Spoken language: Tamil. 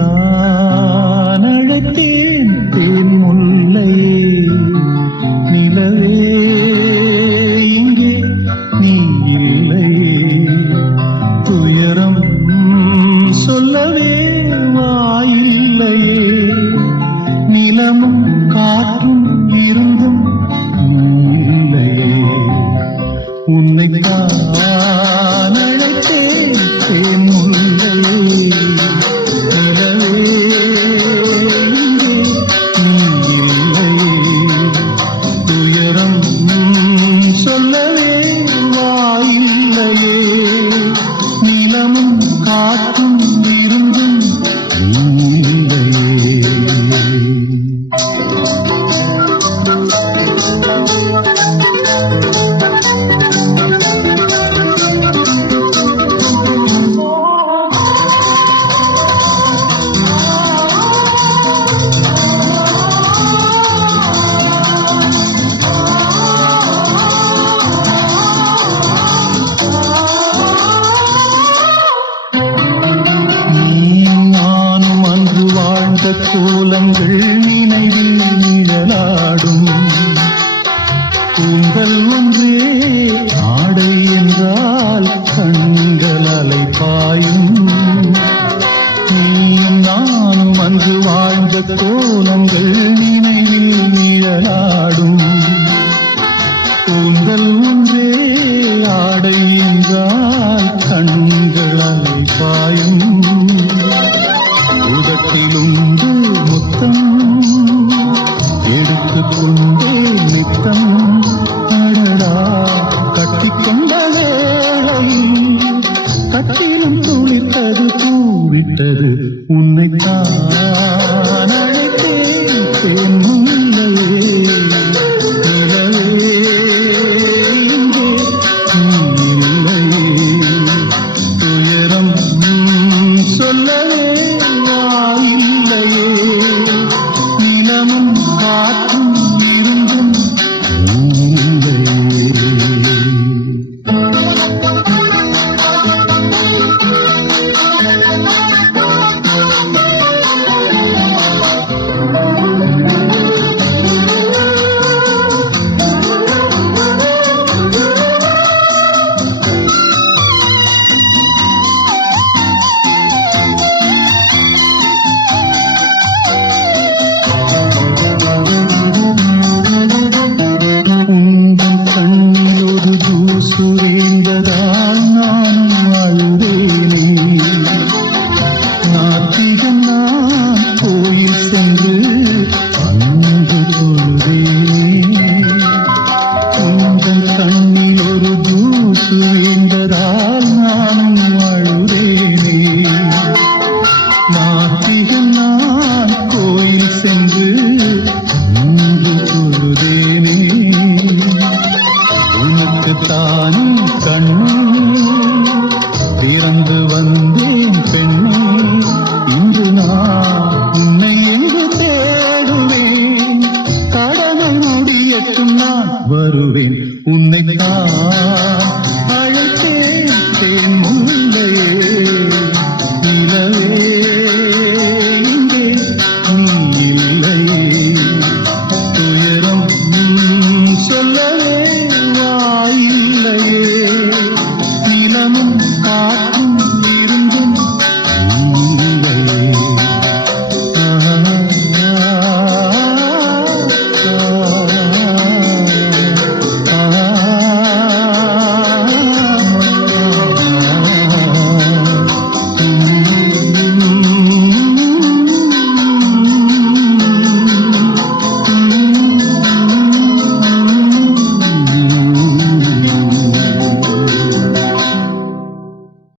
உன்னைத்தான் அழைத்தேன் தேன் முல்லையே, நிலவே இங்கே நீ இல்லையே, துயரம் சொல்லவே வாயில்லையே, நிலமும் காற்றும் இருந்தும் நீ இல்லையே. உன்னைத்தான் அழைத்தேன் தேன் முல்லையே, காற்றும் இருந்தும் கோலங்கள் நினைவில் நிழலாடும், கூந்தல் ஒன்றே ஆடை என்றால் கண்கள் அலைபாயும். நீயும் நானும் அன்று வாழ்ந்த கோலங்கள் நினைவில் நிழலாடும், கூந்தல் ஒன்றே ஆடை என்றால் கண்கள் அலைபாயும். உதட்டிலுண்டு முத்தம் எடுத்துக்கொண்டே நித்தம், அடடா கட்டிக்கொண்ட வேளையில் கட்டிலும் துளிர்த்தது பூவிட்டது. உன்னைத்தான் அழைத்தேன் தேன் முல்லையே, நிலவே இங்கே நீ இல்லையே, துயரம் சொல்லவே இல்லையே, நிலமும் காற்றும் இருந்தும் சுரேந்ததால் நானும் அழுதேனே. நாத்திகம் நான் கோயில் சென்று அன்று தொழுதேனே. உங்கள் கண்ணில் ஒரு ஜூசு வேந்ததால் நானும் அழுதேனே. நாத்திகம் நான் கோயில் சென்று அன்று தொழுதேனே. தானே கண்ணே பிறந்து வந்தேன் பெண்ணே, இன்று நான் உன்னை எங்கு தேடுவேன், கடனை முடியட்டும் நான் வருவேன். உன்னைத்தான்